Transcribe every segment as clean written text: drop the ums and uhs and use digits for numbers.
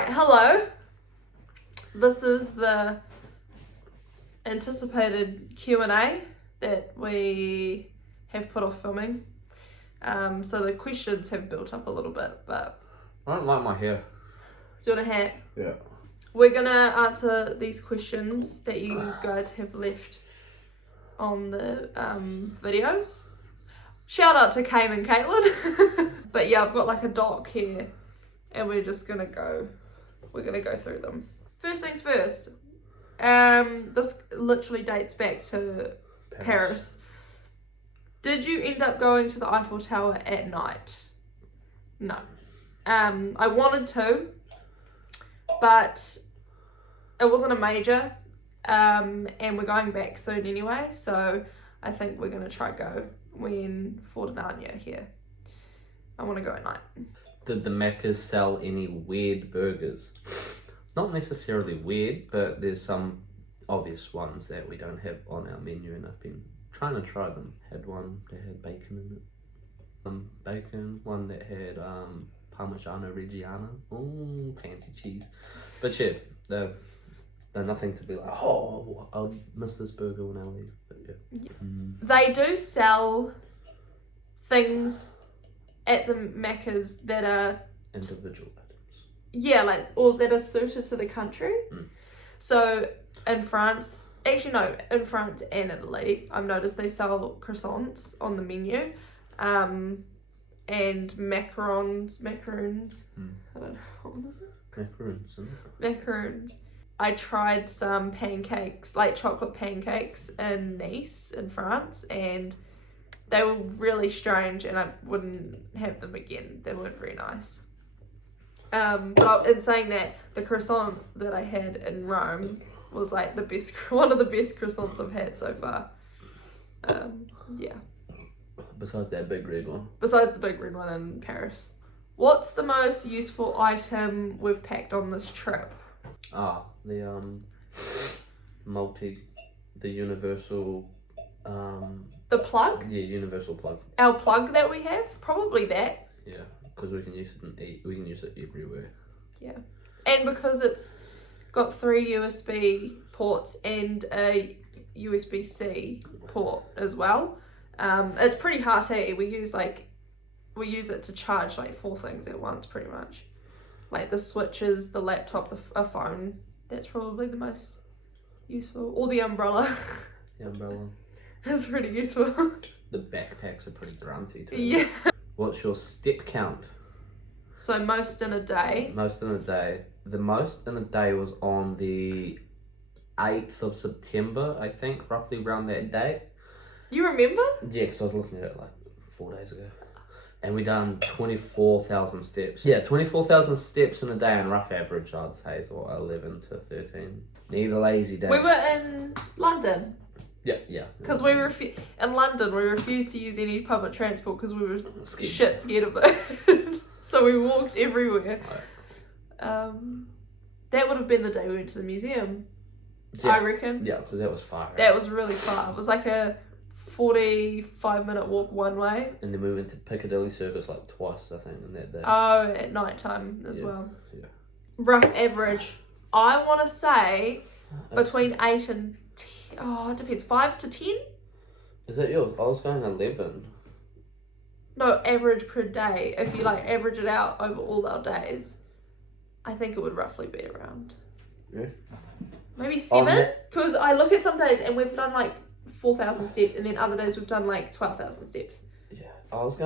Right, hello. This is the anticipated Q&A that we have put off filming. So the questions have built up a little bit, but... I don't like my hair. Do you want a hat? Yeah. We're gonna answer these questions that you guys have left on the videos. Shout out to Kane and Caitlin. But yeah, I've got like a doc here and we're gonna go through them. First things first, this literally dates back to Paris. Did you end up going to the Eiffel Tower at night? No. I wanted to, but it wasn't a major, and we're going back soon anyway, so I think we're gonna try go when Ford and Anya are here. I want to go at night. Did the Macca's sell any weird burgers? Not necessarily weird, but there's some obvious ones that we don't have on our menu, and I've been trying to try them. Had one that had bacon in it. Bacon, one that had Parmigiano Reggiano. Oh, fancy cheese. But yeah, they're nothing to be like, oh, I'll miss this burger when I leave. But yeah. They do sell things at the Macca's that are Individual items. Yeah, like, or that are suited to the country. So in France, actually no, in France and Italy, I've noticed they sell croissants on the menu, and macaroons. I don't know, what was it? Macaroons. I tried some pancakes, like chocolate pancakes in Nice in France, and they were really strange and I wouldn't have them again. They weren't very nice. But in saying that, the croissant that I had in Rome was like one of the best croissants I've had so far. Yeah. Besides that big red one. Besides the big red one in Paris. What's the most useful item we've packed on this trip? The universal The plug? Yeah, universal plug. Our plug that we have? Probably that. Yeah, because we can use it everywhere. Yeah. And because it's got 3 USB ports and a USB-C port as well. It's pretty hearty. We use it to charge like 4 things at once pretty much. Like the switches, the laptop, a phone. That's probably the most useful. Or the umbrella. The umbrella. That's pretty useful. The backpacks are pretty grunty too. Yeah. What's your step count? So most in a day. Most in a day. The most in a day was on the 8th of September, I think, roughly around that date. You remember? Yeah, because I was looking at it like 4 days ago. And we done 24,000 steps. Yeah, 24,000 steps in a day on rough average, I'd say, is what, 11 to 13. Need a lazy day. We were in London. Yeah. Because we were in London, we refused to use any public transport because we were scared of it. So we walked everywhere. Right. That would have been the day we went to the museum, Yeah. I reckon. Yeah, because that was far. That was really far. It was like a 45-minute walk one way. And then we went to Piccadilly Circus like twice, I think, in that day. Oh, at night time as well. Yeah. Rough average, I want to say between 8 and 10. Oh, it depends. 5 to 10? Is that yours? I was going 11. No, average per day. If you like average it out over all our days, I think it would roughly be around. Yeah. Maybe 7? Because I look at some days and we've done like 4,000 steps, and then other days we've done like 12,000 steps. Yeah, I was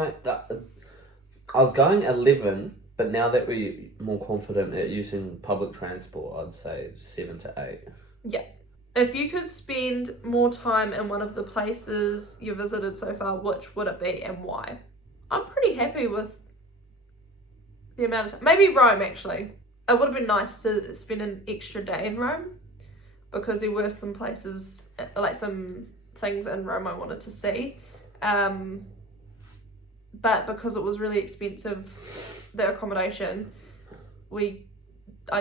going 11, but now that we're more confident at using public transport, I'd say 7 to 8. Yeah. If you could spend more time in one of the places you visited so far, which would it be and why? I'm pretty happy with the amount of time. Maybe Rome, actually. It would have been nice to spend an extra day in Rome because there were some places, like some things in Rome I wanted to see. But because it was really expensive, the accommodation, I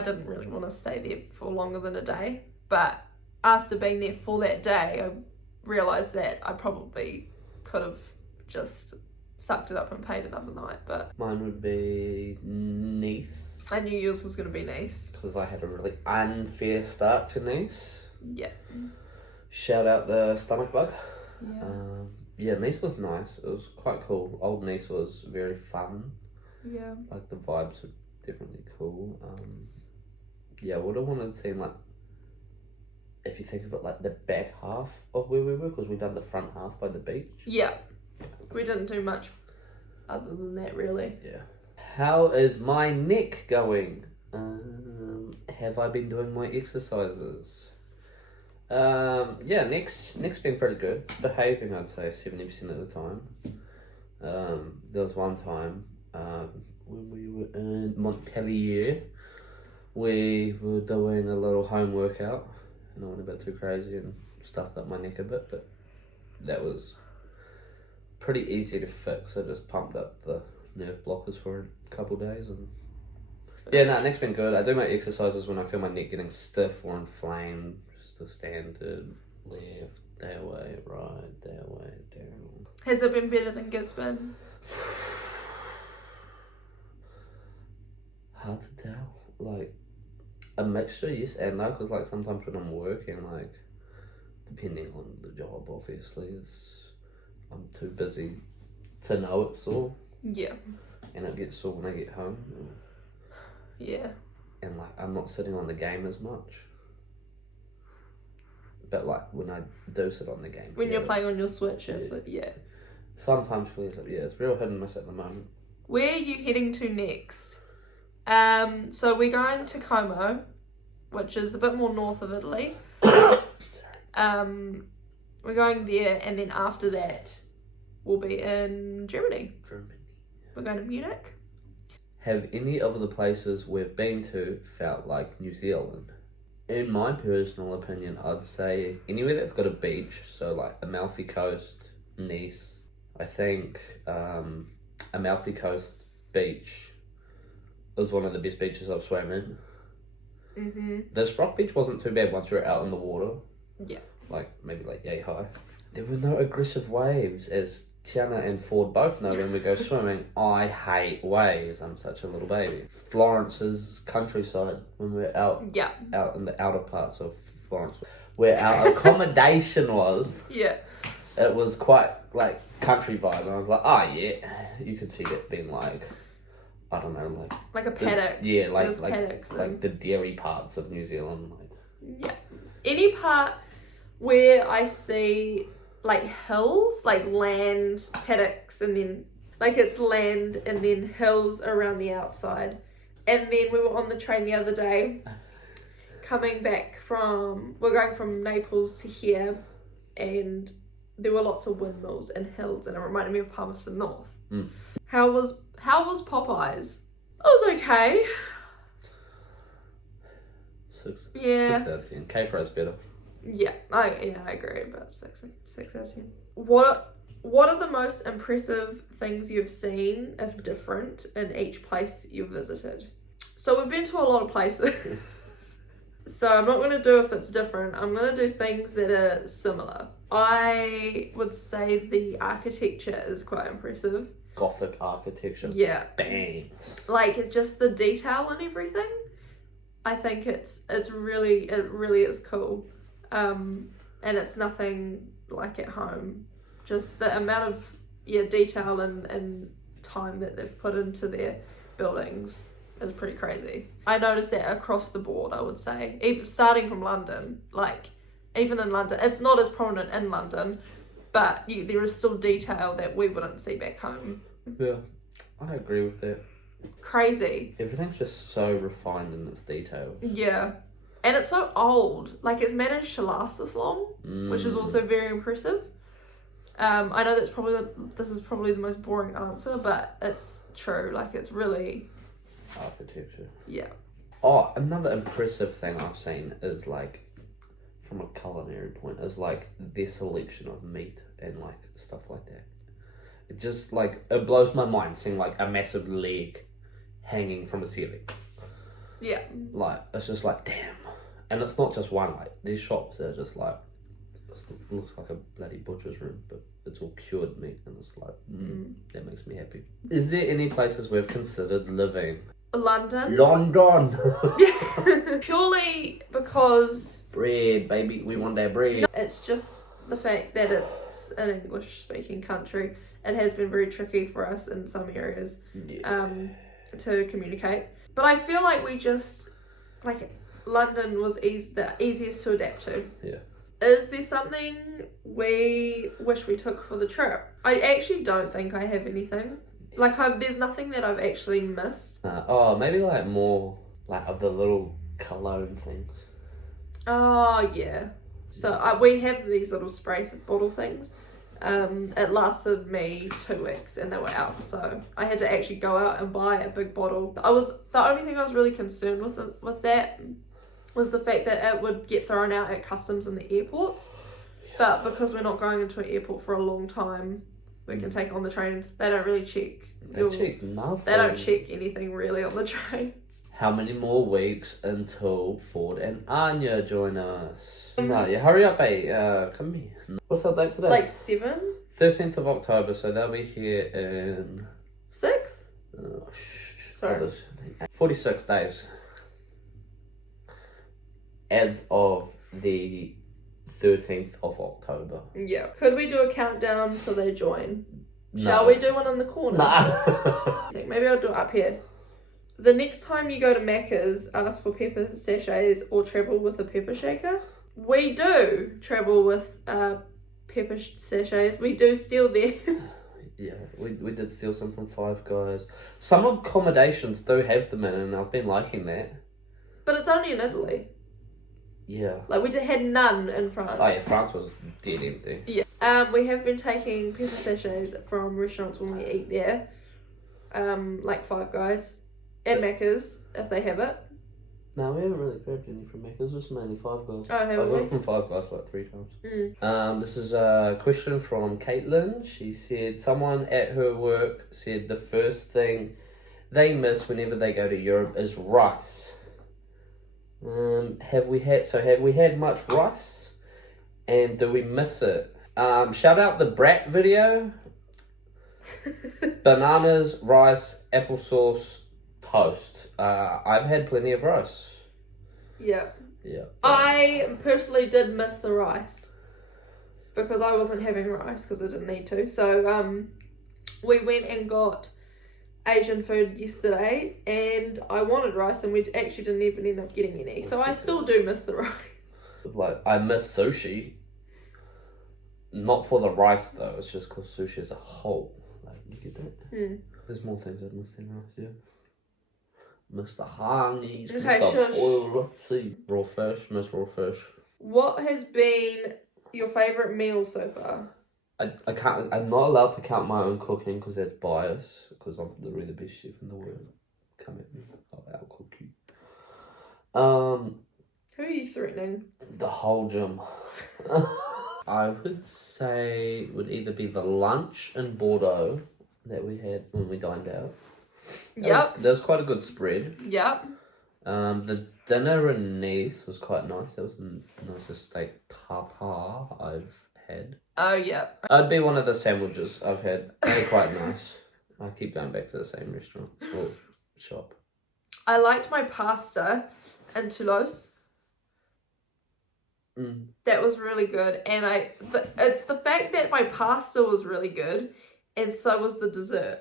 didn't really want to stay there for longer than a day. But after being there for that day, I realised that I probably could have just sucked it up and paid another night, but Mine would be Nice. I knew yours was going to be Nice. Because I had a really unfair start to Nice. Yeah. Shout out the stomach bug. Yeah. Yeah, Nice was nice. It was quite cool. Old Nice was very fun. Yeah. Like the vibes were definitely cool. Yeah, I would have wanted to see like, if you think of it like the back half of where we were, because we done the front half by the beach. Yeah. We didn't do much other than that, really. Yeah. How is my neck going? Have I been doing my exercises? Yeah, neck's been pretty good. It's behaving, I'd say, 70% of the time. There was one time when we were in Montpellier, we were doing a little home workout, and I went a bit too crazy and stuffed up my neck a bit, but that was pretty easy to fix. I just pumped up the nerve blockers for a couple days, and yeah, no, neck's been good. I do my exercises when I feel my neck getting stiff or inflamed. Just the standard left, that way, right, that way, down. Has it been better than Gisborne? Hard to tell. Like, a mixture, yes and no, because like sometimes when I'm working, like, depending on the job, obviously, I'm too busy to know it's sore, Yeah. and it gets sore when I get home. Yeah. And like I'm not sitting on the game as much. But like when I do sit on the game, When yeah, you're playing on your Switch, yeah. yeah. Sometimes feels like, yeah, it's real hit and miss at the moment. Where are you heading to next? So we're going to Como, which is a bit more north of Italy. We're going there, and then after that, we'll be in Germany. We're going to Munich. Have any of the places we've been to felt like New Zealand? In my personal opinion, I'd say anywhere that's got a beach, so like Amalfi Coast, Nice. I think Amalfi Coast beach was one of the best beaches I've swam in. Mm-hmm. The Sprock Beach wasn't too bad once you're out in the water. Yeah. Like maybe like yay high. There were no aggressive waves, as Tiana and Ford both know when we go swimming. I hate waves. I'm such a little baby. Florence's countryside, when we're out in the outer parts of Florence, where our accommodation was. Yeah. It was quite like country vibe, and I was like, oh yeah, you could see it being like, I don't know, like a paddock. Yeah, like There's paddocks like the dairy parts of New Zealand. Yeah. Any part where I see like hills, like land, paddocks, and then like it's land and then hills around the outside. And then we were on the train the other day coming back we're going from Naples to here, and there were lots of windmills and hills, and it reminded me of Palmerston North. Mm. How was Popeyes? It was okay. 6 Yeah. 6 out of 10. K-Fry's better. Yeah, I agree about 6 out of 10. What are the most impressive things you've seen, if different, in each place you've visited? So we've been to a lot of places. So I'm not going to do if it's different. I'm going to do things that are similar. I would say the architecture is quite impressive. Gothic architecture. Yeah. Bang. Like just the detail and everything. I think it really is cool. And it's nothing like at home. Just the amount of detail and time that they've put into their buildings is pretty crazy. I noticed that across the board, I would say. Even starting from London, like even in London, it's not as prominent in London, but there is still detail that we wouldn't see back home. Yeah, I agree with that. Crazy. Everything's just so refined in its details. Yeah. And it's so old. Like, it's managed to last this long, which is also very impressive. I know this is probably the most boring answer, but it's true. Like, it's really... Architecture. Yeah. Oh, another impressive thing I've seen is, like, from a culinary point, is, like, their selection of meat and, like, stuff like that. It just, like, it blows my mind seeing, like, a massive leg hanging from a ceiling. Yeah. Like, it's just like, damn. And it's not just one, like, these shops are just like, it looks like a bloody butcher's room, but it's all cured meat, and it's like, that makes me happy. Is there any places we've considered living? London. London! Purely because Bread, baby, we want that bread. it's just the fact that it's an English-speaking country. It has been very tricky for us in some areas to communicate. But I feel like we just, like, London was the easiest to adapt to. Yeah. Is there something we wish we took for the trip? I actually don't think I have anything. Like, there's nothing that I've actually missed. Maybe like more like of the little cologne things. Oh, yeah. So we have these little spray bottle things. It lasted me 2 weeks and they were out, so I had to actually go out and buy a big bottle. The only thing I was really concerned with that was the fact that it would get thrown out at customs in the airports, but because we're not going into an airport for a long time, we can take it on the trains. They don't really check. They check nothing. They don't check anything really on the trains. How many more weeks until Ford and Anya join us? No, yeah, hurry up, come here. What's our date today? Like 7? 13th of October, so they'll be here in... 6? Sorry. 46 days. As of the 13th of October. Yeah. Could we do a countdown till they join? No. Shall we do one in the corner? Nah. Maybe I'll do it up here. The next time you go to Macca's, ask for pepper sachets or travel with a pepper shaker. We do travel with pepper sachets. We do steal them. Yeah, we did steal some from Five Guys. Some accommodations do have them in, and I've been liking that. But it's only in Italy. Yeah. Like, we had none in France. Oh yeah, France was dead empty. Yeah. We have been taking pepper sachets from restaurants when we eat there. Like Five Guys. And Macca's, if they have it. No, we haven't really grabbed any from Macca's, just mainly Five Guys. Oh, I haven't got we? it from Five Guys like 3 times. Mm. This is a question from Caitlin. She said someone at her work said the first thing they miss whenever they go to Europe is rice. Have we had much rice? And do we miss it? Shout out the Brat video. Bananas, rice, applesauce, toast. I've had plenty of rice. Yeah. Yeah. I personally did miss the rice because I wasn't having rice because I didn't need to. So we went and got Asian food yesterday and I wanted rice and we actually didn't even end up getting any. So I still do miss the rice. Like, I miss sushi. Not for the rice though, it's just because sushi as a whole. Like, you get that? There's more things I'd miss than rice, yeah. Miss the honeys, miss Okay, the shush. oil, see, raw fish, miss raw fish. What has been your favourite meal so far? I'm not allowed to count my own cooking because that's bias, because I'm literally the best chef in the world. Come at me, I'll cook you. Who are you threatening? The whole gym. I would say it would either be the lunch in Bordeaux that we had when we dined out. That was quite a good spread. Yep. The dinner in Nice was quite nice. That was the nicest steak tartare I've had. Oh, yeah. I'd be one of the sandwiches I've had. They're quite nice. I keep going back to the same restaurant or shop. I liked my pasta in Toulouse. That was really good. And it's the fact that my pasta was really good and so was the dessert.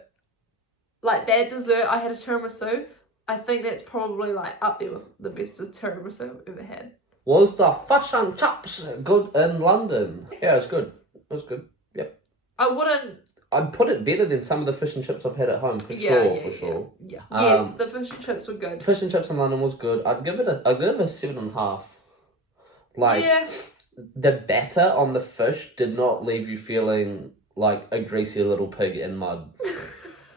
Like, that dessert, I had a tiramisu. I think that's probably, like, up there with the best tiramisu I've ever had. Was the fish and chips good in London? Yeah, it was good. It was good. Yep. I'd put it better than some of the fish and chips I've had at home, for sure. Yeah. Yes, the fish and chips were good. Fish and chips in London was good. I'd give it a 7.5. Like, the batter on the fish did not leave you feeling like a greasy little pig in mud.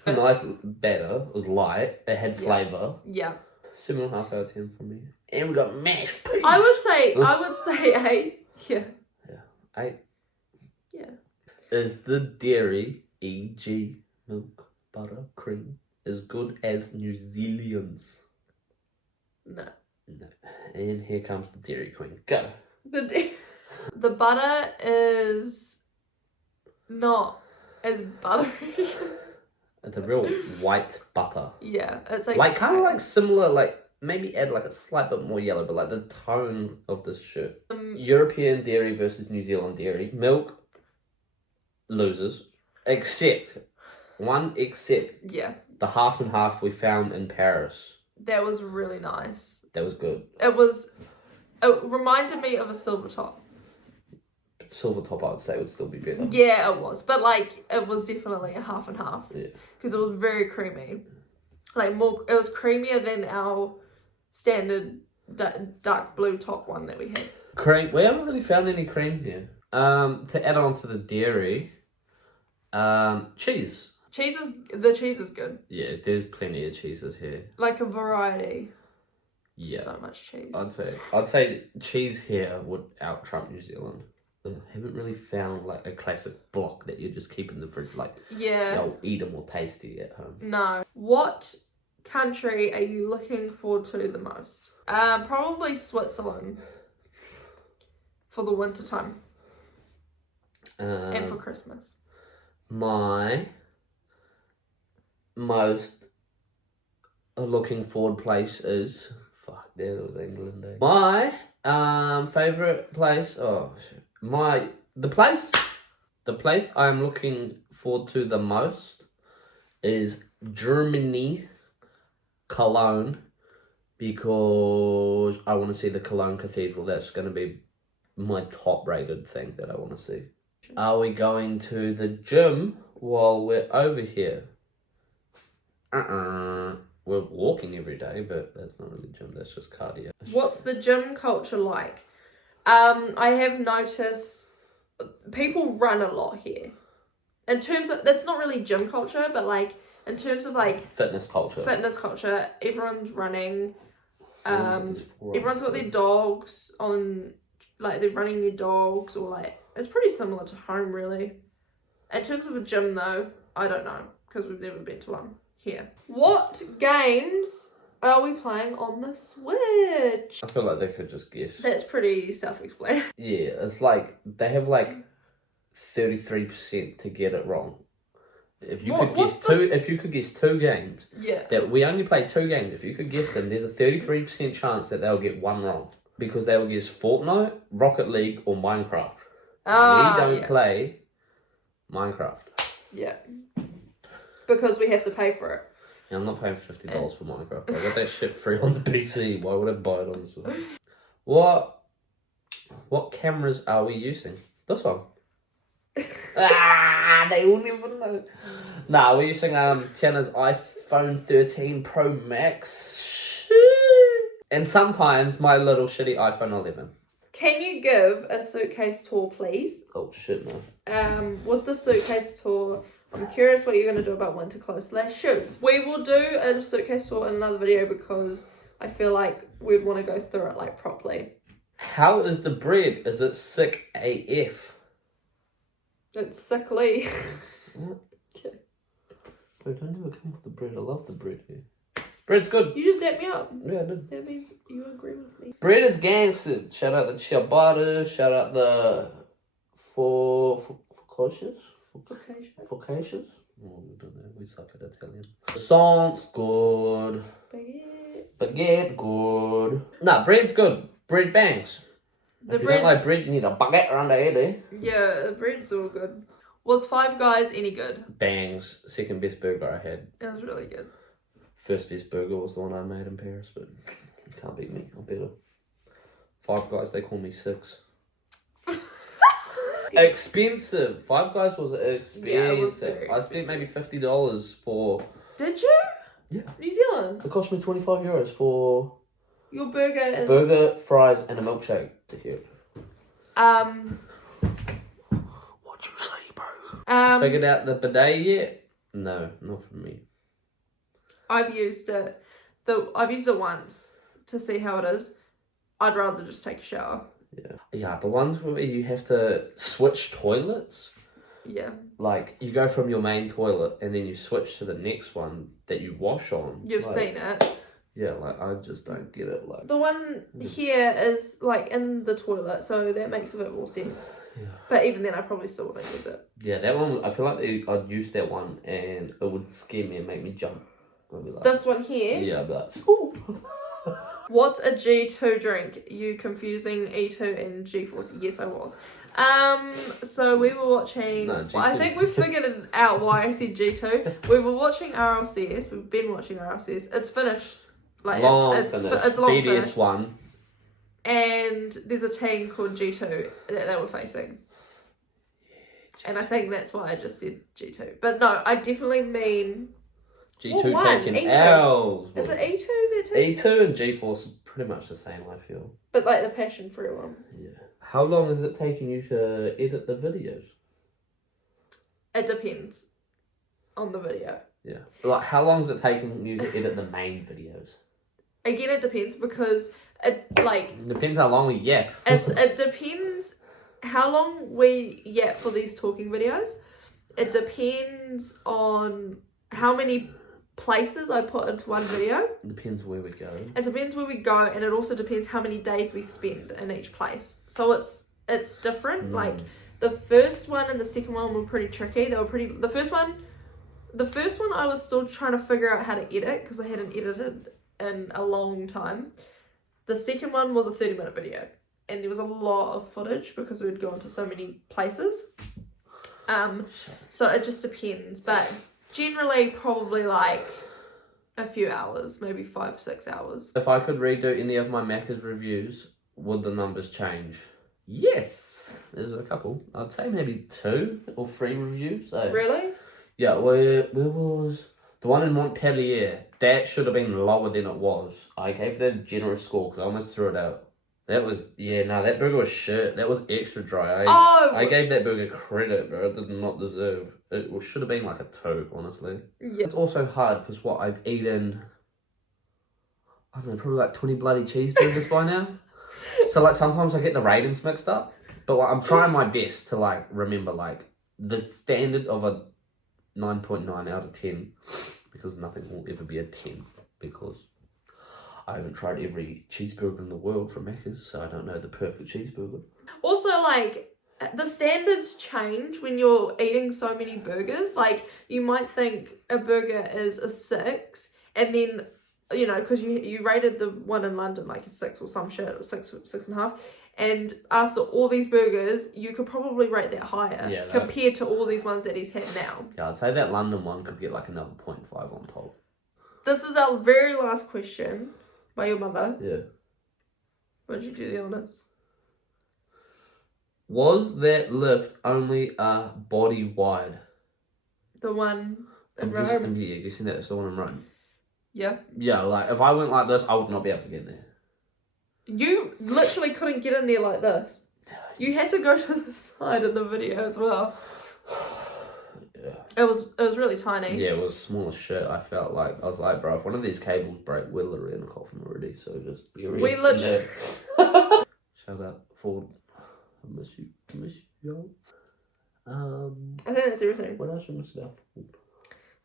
Nice batter. It was light. It had flavour. Yeah. 7.5 out of 10 for me. And we got mashed peas. I would say 8. Yeah. Yeah. 8. Yeah. Is the dairy, e.g. milk, butter, cream, as good as New Zealand's? No. No. And here comes the Dairy Queen. Go. The butter is not as buttery. It's a real white butter. Yeah, it's Like kind of like similar, like maybe add like a slight bit more yellow, but like the tone of this shirt. European dairy versus New Zealand dairy. Milk loses, except yeah, the half and half we found in Paris. that was really nice. That was good. It reminded me of a silver top. Silver top, I would say, would still be better. Yeah, it was, but like it was definitely a half and half. Yeah. Because it was very creamy, like more. It was creamier than our standard dark blue top one that we had. Cream. We haven't really found any cream here. To add on to the dairy, cheese. The cheese is good. Yeah, there's plenty of cheeses here. Like a variety. Yeah. So much cheese. I'd say cheese here would out trump New Zealand. I haven't really found like a classic block that you just keep in the fridge, like you'll eat them or tasty at home. No. What country are you looking forward to the most? Probably Switzerland for the winter time and for Christmas. My most looking forward place is there was England. Eh? My favorite place. Oh shit. The place I'm looking forward to the most is Germany, Cologne, because I want to see the Cologne Cathedral. That's going to be my top rated thing that I want to see. Are we going to the gym while we're over here? We're walking every day, but that's not really gym, that's just cardio. What's the gym culture like? I have noticed people run a lot here. In terms of, that's not really gym culture, but like in terms of like fitness culture, everyone's running. Everyone's got their dogs on, like they're running their dogs, or like it's pretty similar to home really. In terms of a gym though, I don't know because we've never been to one here. What games are we playing on the Switch? I feel like they could just guess. That's pretty self-explanatory. Yeah, it's like they have like 33% to get it wrong. If you could guess two games, that we only play 2 games. If you could guess them, there's a 33% chance that they'll get one wrong because they will guess Fortnite, Rocket League, or Minecraft. We don't play Minecraft. Yeah. Because we have to pay for it. Yeah, I'm not paying $50 for Minecraft. I got that shit free on the PC. Why would I buy it on the Switch? What cameras are we using? This one. They will never know. Nah, we're using Tiana's iPhone 13 Pro Max. And sometimes my little shitty iPhone 11. Can you give a suitcase tour, please? Oh shit, no. With the suitcase tour, I'm curious what you're going to do about winter clothes / shoes. We will do a suitcase tour in another video because I feel like we'd want to go through it like properly. How is the bread? Is it sick AF? It's sickly. Okay. Wait, don't ever come with the bread. I love the bread here. Bread's good. You just dapped me up. Yeah, I did. That means you agree with me. Bread is gangster. Shout out the ciabatta. Shout out the focaccias. Focaccias? Oh, we don't know. We suck at Italian. Croissants, good. Baguette, good. Nah, bread's good. Bread bangs. If you don't like bread, you need a baguette around the head, eh? Yeah, bread's all good. Was Five Guys any good? Bangs. Second best burger I had. It was really good. First best burger was the one I made in Paris, but you can't beat me. I'm better. Five Guys, they call me 6. Expensive. Five Guys was expensive. Yeah, it was very I spent maybe $50 for... Did you? Yeah. New Zealand? It cost me €25 for... Your burger and... Burger, fries, and a milkshake. What'd you say, bro? Figured out the bidet yet? No, not for me. I've used it. I've used it once to see how it is. I'd rather just take a shower. Yeah, the ones where you have to switch toilets. Yeah. Like, you go from your main toilet and then you switch to the next one that you wash on. You've seen it. Yeah, like I just don't get it. Like, The one here is like in the toilet, so that makes a bit more sense. yeah, But even then, I probably still wouldn't use it. yeah, that one. I feel like I'd use that one, and it would scare me and make me jump. I'd be like, This one here. yeah, I'd be like, "Ooh." What's a G2 drink? You confusing E2 and G-Force? Yes, I was. So we were watching. No, well, I G2. think we figured out why I said G2. We were watching RLCS. We've been watching RLCS. It's finished. Like long it's finish. it's long BDS finished. one. And there's a team called G2 that they were facing. And I think that's why I just said G2. But no, I definitely mean. G2 one? taking E2. L's. Is it E2 there too? E2 and G-Force are pretty much the same, I feel. But like the passion fruit one. Yeah. How long is it taking you to edit the videos? It depends on the video. Yeah. Like, how long is it taking you to edit the main videos? Again, it depends because it like It depends how long we yap. it depends how long we yap for these talking videos. It depends on how many places I put into one video. It depends where we go. It depends where we go, and it also depends how many days we spend in each place. So it's different. Like the first one and the second one were pretty tricky. They were pretty. The first one I was still trying to figure out how to edit because I hadn't edited in a long time. The second one was a 30-minute video, and there was a lot of footage because we would go into so many places. So it just depends, but generally probably like a few hours, maybe 5-6 hours. If I could redo any of my Macca's reviews, would the numbers change? Yes. There's a couple. I'd say maybe 2 or 3 reviews. So. Really? Yeah, where was the one in Montpellier? That should have been lower than it was. I gave that a generous score because I almost threw it out. That was, that burger was shit. That was extra dry. I gave that burger credit, bro. It did not deserve. It should have been like a 2, honestly. Yeah. It's also hard because what I've eaten, I don't know, probably like 20 bloody cheeseburgers by now. So like sometimes I get the ratings mixed up. But like, I'm trying my best to like remember like the standard of a 9.9 out of 10 because nothing will ever be a 10 because I haven't tried every cheeseburger in the world from Macca's, so I don't know the perfect cheeseburger. Also, like, the standards change when you're eating so many burgers. Like, you might think a burger is a 6, and then, you know, because you rated the one in London like a 6 or some shit, or 6.5. And after all these burgers, you could probably rate that higher compared to all these ones that he's had now. Yeah, I'd say that London one could get like another 0.5 on top. This is our very last question by your mother. Yeah. Would you do the honours? Was that lift only a body wide? The one in I'm Rome? guessing that's the one in Rome. Yeah. Yeah, like if I went like this, I would not be able to get in there. You literally couldn't get in there like this. You had to go to the side in the video as well. Yeah. It was really tiny. Yeah, it was small as shit. I felt like I was like, bro, if one of these cables break, we're literally in a coffin already. So just be real. We literally. Shout out Ford. I miss you. I miss you, y'all. I think that's everything. What else you miss about Ford?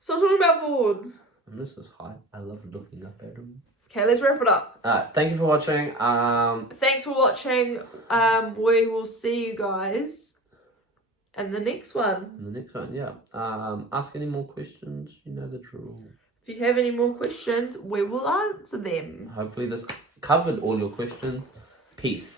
Stop talking about Ford. I miss his height. I love looking up at him. Okay, let's wrap it up. Alright, thank you for watching. Thanks for watching. We will see you guys in the next one. In the next one, yeah. Ask any more questions. You know the drill. If you have any more questions, we will answer them. Hopefully this covered all your questions. Peace.